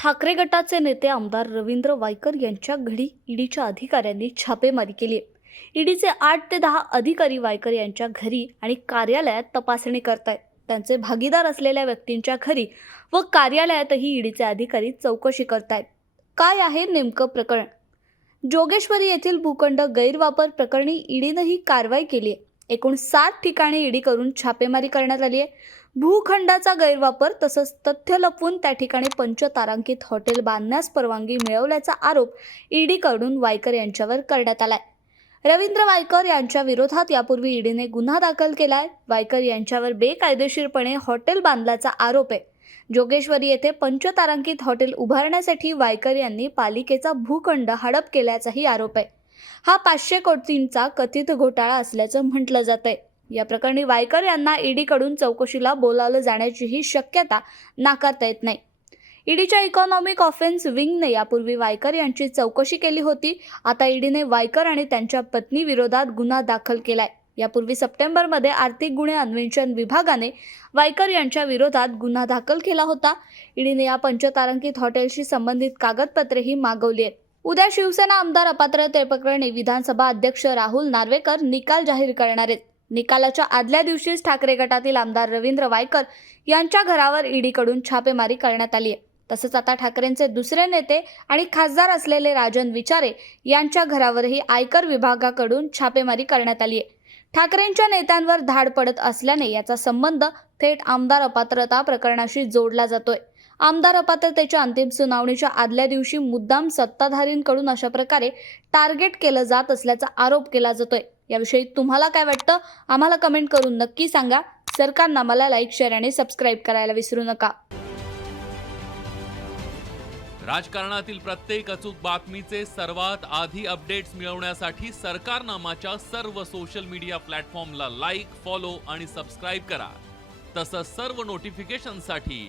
ठाकरे गटाचे नेते आमदार रवींद्र वायकर यांच्या घरी ईडीच्या अधिकाऱ्यांनी छापेमारी केली. आहे ईडीचे आठ ते दहा अधिकारी वायकर यांच्या घरी आणि कार्यालयात तपासणी करतायत. त्यांचे भागीदार असलेल्या व्यक्तींच्या घरी व कार्यालयातही ईडीचे अधिकारी चौकशी करतायत. काय आहे नेमकं प्रकरण? जोगेश्वरी येथील भूखंड गैरवापर प्रकरणी ईडीनं ही कारवाई केली आहे. एकूण सात ठिकाणी ईडी करून छापेमारी करण्यात आली आहे. भूखंडाचा गैरवापर तसंच तथ्य लपवून त्या ठिकाणी पंचतारांकित हॉटेल बांधण्यास परवानगी मिळवल्याचा आरोप ईडीकडून वायकर यांच्यावर करण्यात आलाय. रवींद्र वायकर यांच्या विरोधात यापूर्वी ईडीने गुन्हा दाखल केलाय. वायकर यांच्यावर बेकायदेशीरपणे हॉटेल बांधल्याचा आरोप आहे. जोगेश्वरी येथे पंचतारांकित हॉटेल उभारण्यासाठी वायकर यांनी पालिकेचा भूखंड हडप केल्याचाही आरोप आहे. हा पाचशे कोटींचा कथित घोटाळा असल्याचं म्हटलं जात आहे या प्रकरणी वायकर यांना ईडीकडून चौकशीला बोलावलं जाण्याचीही शक्यता नाकारता येत नाही. ईडीच्या इकॉनॉमिक ऑफेन्स विंगने यापूर्वी वायकर यांची चौकशी केली होती. आता ईडीने वायकर आणि त्यांच्या पत्नी विरोधात गुन्हा दाखल केलाय. यापूर्वी सप्टेंबरमध्ये आर्थिक गुन्हे अन्वेषण विभागाने वायकर यांच्या विरोधात गुन्हा दाखल केला होता. ईडीने या पंचतारांकित हॉटेलशी संबंधित कागदपत्रेही मागवली आहेत. उद्या शिवसेना आमदार अपात्रतेप्रकरणी विधानसभा अध्यक्ष राहुल नार्वेकर निकाल जाहीर करणार आहेत. निकालाच्या आदल्या दिवशीच ठाकरे गटातील आमदार रवींद्र वायकर यांच्या घरावर ईडीकडून छापेमारी करण्यात आली आहे. तसंच आता ठाकरेंचे दुसरे नेते आणि खासदार असलेले राजन विचारे यांच्या घरावरही आयकर विभागाकडून छापेमारी करण्यात आली आहे. ठाकरेंच्या नेत्यांवर धाड पडत असल्याने याचा संबंध थेट आमदार अपात्रता प्रकरणाशी जोडला जातोय. आमदार अपात्रतेच्या अंतिम सुनावणीच्या आदल्या दिवशी मुद्दाम सत्ताधारींकडून अशा प्रकारे टार्गेट केलं जात असल्याचा आरोप केला जातोय. याविषयी तुम्हाला काय वाटतं? आम्हाला कमेंट करून नक्की सांगा. सरकारनं मला लाईक शेअर आणि सबस्क्राईब करायला विसरू नका. राजकारणातील प्रत्येक अचूक बातमीचे सर्वात आधी अपडेट्स मिळवण्यासाठी सरकारनामाच्या सर्व सोशल मीडिया प्लॅटफॉर्मला लाईक फॉलो आणि सबस्क्राईब करा. तसंच सर्व नोटिफिकेशनसाठी